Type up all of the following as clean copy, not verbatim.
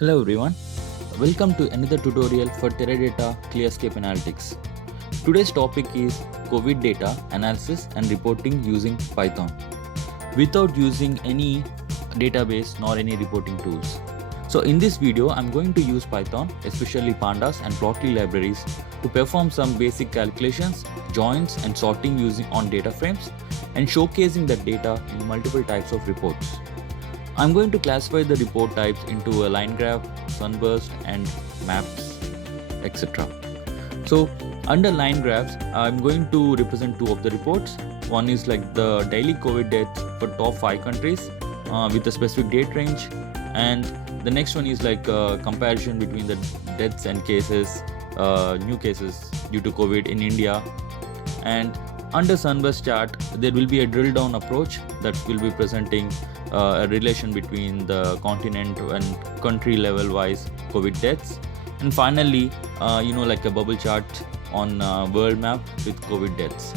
Hello everyone, welcome to another tutorial for Teradata Clearscape Analytics. Today's topic is COVID data analysis and reporting using Python without using any database nor any reporting tools. So in this video, I'm going to use Python, especially Pandas and Plotly libraries to perform some basic calculations, joins and sorting using on data frames and showcasing that data in multiple types of reports. I'm going to classify the report types into a line graph, sunburst and maps, etc. So under line graphs, I'm going to represent two of the reports. One is like the daily COVID deaths for top 5 countries with a specific date range, and the next one is like a comparison between the deaths and cases, new cases due to COVID in India. And under sunburst chart, there will be a drill down approach that will be presenting a relation between the continent and country level wise COVID deaths. And finally, like a bubble chart on world map with COVID deaths.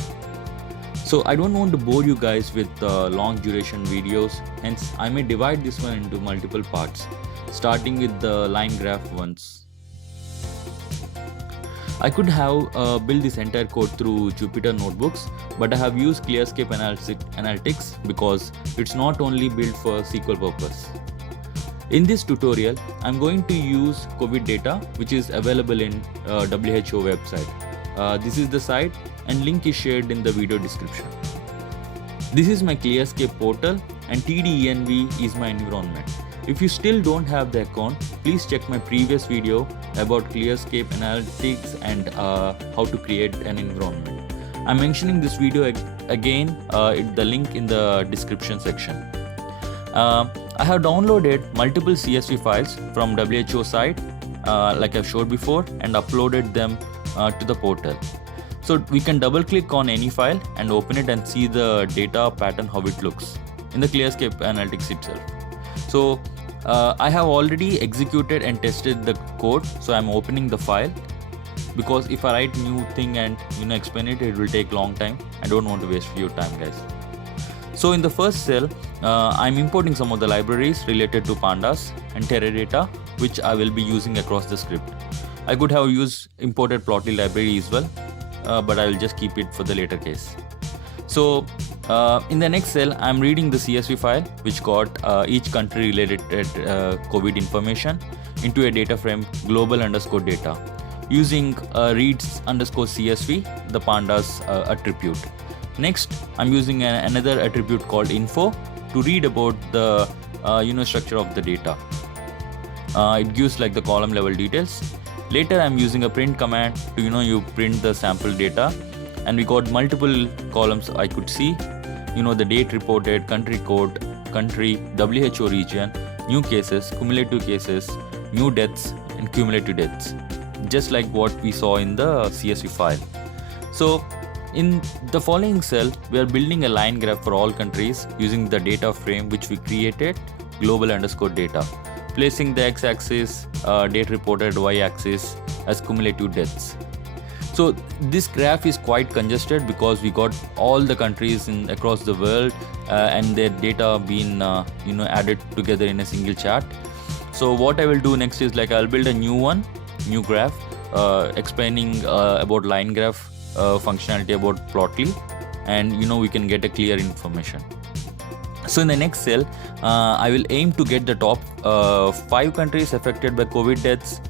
So I don't want to bore you guys with long duration videos, hence I may divide this one into multiple parts, starting with the line graph ones. I could have built this entire code through Jupyter notebooks, but I have used Clearscape Analytics because it's not only built for SQL purpose. In this tutorial, I'm going to use COVID data, which is available in WHO website. This is the site and link is shared in the video description. This is my Clearscape portal and TDENV is my environment. If you still don't have the account, please check my previous video about Clearscape Analytics and how to create an environment. I'm mentioning this video again, the link in the description section. I have downloaded multiple CSV files from WHO site, like I've showed before, and uploaded them to the portal. So we can double click on any file and open it and see the data pattern, how it looks in the Clearscape Analytics itself. So I have already executed and tested the code, so I'm opening the file, because if I write new thing and explain it, it will take long time. I don't want to waste your time, guys. So in the first cell, I'm importing some of the libraries related to Pandas and Teradata, which I will be using across the script. I could have imported Plotly library as well, but I will just keep it for the later case. So in the next cell, I'm reading the CSV file which got each country related COVID information into a data frame global_data using reads_CSV, the Pandas attribute. Next, I'm using another attribute called info to read about the structure of the data. It gives like the column level details. Later, I'm using a print command to you print the sample data, and we got multiple columns I could see. The date reported, country code, country, WHO region, new cases, cumulative cases, new deaths and cumulative deaths, just like what we saw in the CSV file. So in the following cell, we are building a line graph for all countries using the data frame which we created, global_data, placing the x-axis, date reported, y-axis as cumulative deaths. So this graph is quite congested because we got all the countries across the world and their data being added together in a single chart. So what I will do next is like I'll build a new graph explaining about line graph functionality about Plotly, and we can get a clear information. So in the next cell, I will aim to get the top 5 countries affected by COVID deaths.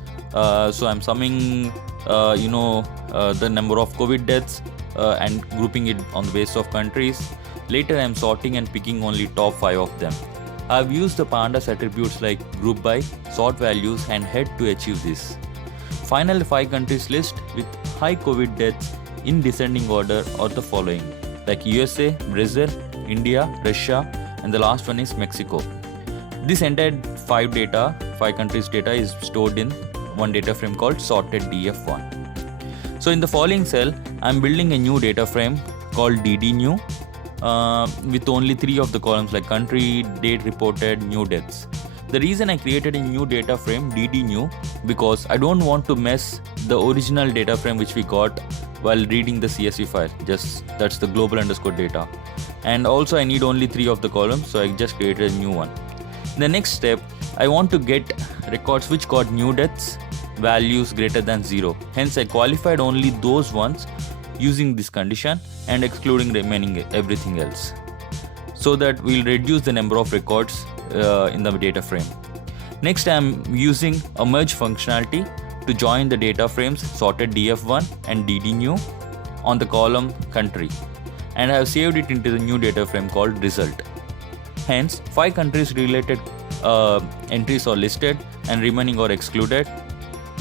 So I'm summing the number of COVID deaths and grouping it on the basis of countries. Later I'm sorting and picking only top 5 of them. I've used the Pandas attributes like group by, sort values and head to achieve this. Final 5 countries list with high COVID deaths in descending order are the following, like USA, Brazil, India, Russia, and the last one is Mexico. This entire 5 countries data is stored in one data frame called sorted df1. So in the following cell, I'm building a new data frame called ddnew with only 3 of the columns like country, date reported, new deaths. The reason I created a new data frame ddnew because I don't want to mess the original data frame which we got while reading the CSV file. That's the global_data. And also I need only 3 of the columns, so I just created a new one. In the next step, I want to get records which got new deaths values greater than 0. Hence I qualified only those ones using this condition and excluding remaining everything else, so that we'll reduce the number of records in the data frame. Next, I am using a merge functionality to join the data frames sorted df1 and ddnew on the column country, and I have saved it into the new data frame called result. Hence, 5 countries related entries are listed and remaining are excluded.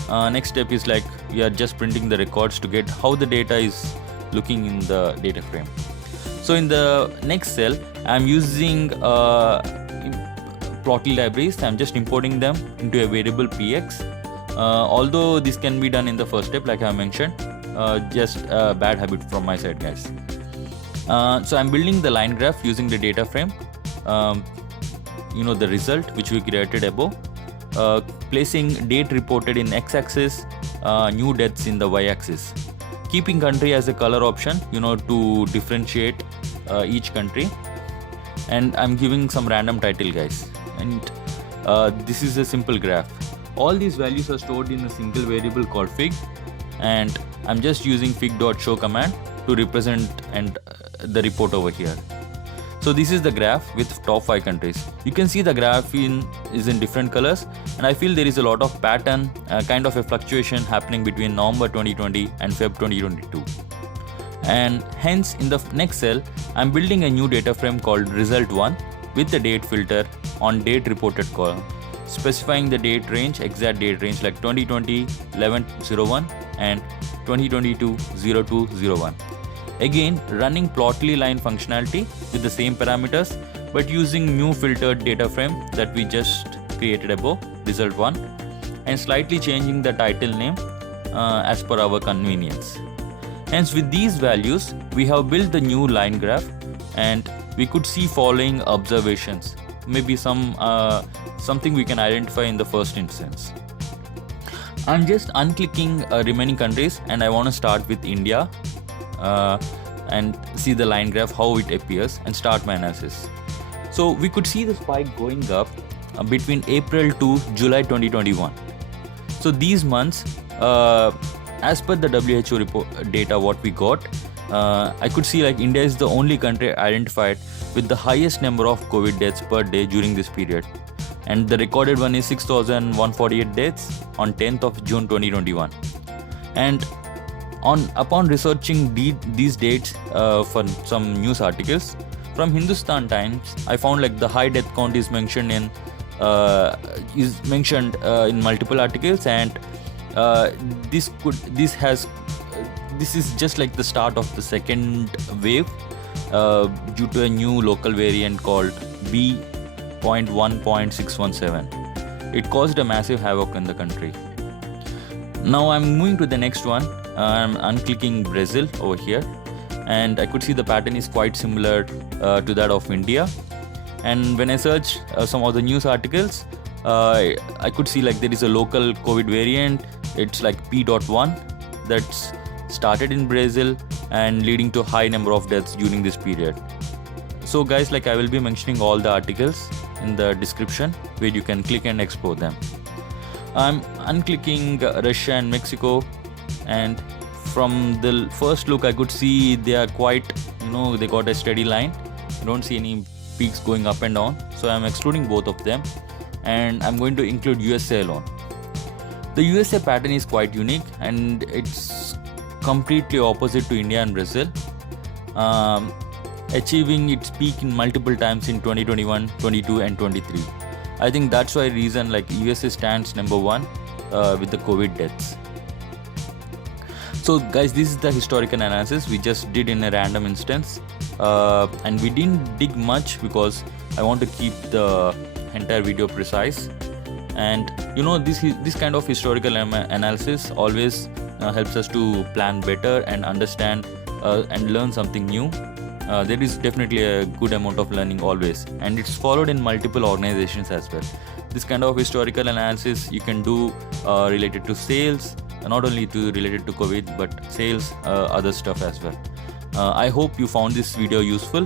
Next step is like we are just printing the records to get how the data is looking in the data frame. So in the next cell, I am using Plotly libraries. I am just importing them into a variable px. Although this can be done in the first step, like I mentioned, just a bad habit from my side, guys. So I'm building the line graph using the data frame, the result which we created above, placing date reported in x-axis, new deaths in the y-axis, keeping country as a color option, to differentiate each country, and I'm giving some random title, guys. And this is a simple graph. All these values are stored in a single variable called fig, and I'm just using fig.show command to represent and the report over here. So this is the graph with top 5 countries. You can see the graph is in different colors, and I feel there is a lot of pattern, kind of a fluctuation happening between November 2020 and Feb 2022. And hence in the next cell, I'm building a new data frame called result1 with the date filter on date reported column, specifying the date range, exact date range like 2020 11/01 and 2022 02/01. Again, running Plotly line functionality with the same parameters, but using new filtered data frame that we just created above, result1, and slightly changing the title name as per our convenience. Hence, with these values, we have built the new line graph, and we could see following observations. Maybe something we can identify in the first instance. I'm just unclicking remaining countries, and I want to start with India and see the line graph, how it appears, and start my analysis. So we could see the spike going up between April to July 2021. So these months, as per the WHO report data what we got, I could see like India is the only country identified with the highest number of COVID deaths per day during this period, and the recorded one is 6,148 deaths on 10th of June 2021. And upon researching these dates for some news articles from Hindustan Times, I found like the high death count is mentioned in multiple articles, and this is just like the start of the second wave due to a new local variant called B.1.617. It caused a massive havoc in the country. Now I'm moving to the next one. I'm unclicking Brazil over here, and I could see the pattern is quite similar to that of India. And when I search some of the news articles, I could see like there is a local COVID variant. It's like P.1 that's started in Brazil and leading to high number of deaths during this period. So guys, like I will be mentioning all the articles in the description where you can click and explore them. I'm unclicking Russia and Mexico, and from the first look I could see they are quite, they got a steady line. I don't see any peaks going up and down, so I'm excluding both of them, and I'm going to include USA alone. The USA pattern is quite unique, and it's completely opposite to India and Brazil, achieving its peak in multiple times in 2021, 22 and 23. I think that's why reason like USA stands number 1 with the COVID deaths. So guys, this is the historical analysis we just did in a random instance, and we didn't dig much because I want to keep the entire video precise. And this kind of historical analysis always helps us to plan better and understand and learn something new. There is definitely a good amount of learning always, and it's followed in multiple organizations as well. This kind of historical analysis you can do related to sales, not only related to COVID, but sales, other stuff as well. I hope you found this video useful.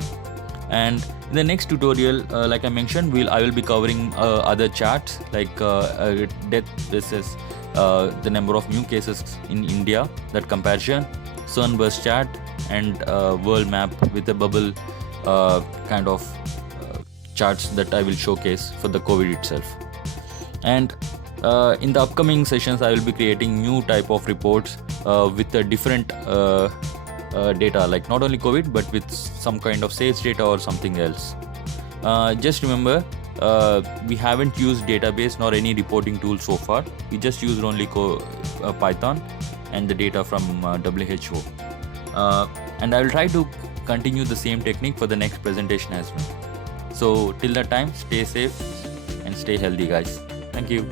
And in the next tutorial, like I mentioned, I will be covering other charts like death versus the number of new cases in India, that comparison, sunburst chart, and world map with a bubble kind of charts that I will showcase for the COVID itself. And in the upcoming sessions, I will be creating new type of reports with a different data, like not only COVID but with some kind of sales data or something else. Just remember, we haven't used database nor any reporting tool so far. We just used only Python and the data from WHO. And I will try to continue the same technique for the next presentation as well. So till that time, stay safe and stay healthy, guys. Thank you.